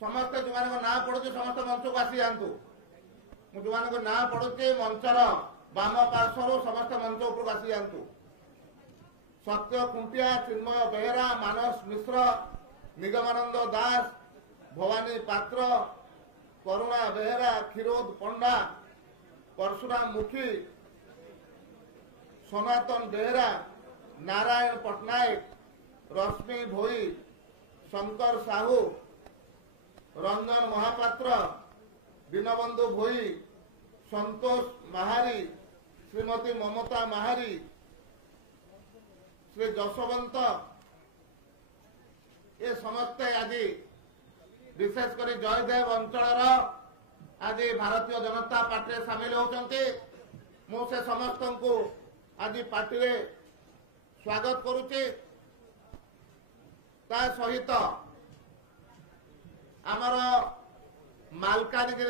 समस्ते जो ना पड़ुचे समस्त मंच को आसी जातु जो ना पड़ुचे मंचर बाम पार्श्वर समस्त मंच उपरको आसी जातु सत्य खुंटिया चिन्मय बेहरा मानस मिश्र निगमानंद दास भवानी पात्र करुणा बेहरा क्षीरोद पंडा परशुराम मुखी सनातन बेहरा नारायण पट्टनायक रश्मि भोई शंकर साहू रंजन महापात्र दीनबंधु भोई संतोष महारी श्रीमती ममता महारी श्री जशवंत ये समस्ते आज विशेषकर जयदेव अंचल आज भारतीय जनता पार्टी सामिल होती से समस्त को आज पार्टी रे स्वागत करुचे ता सहित आमर मालकानगिरी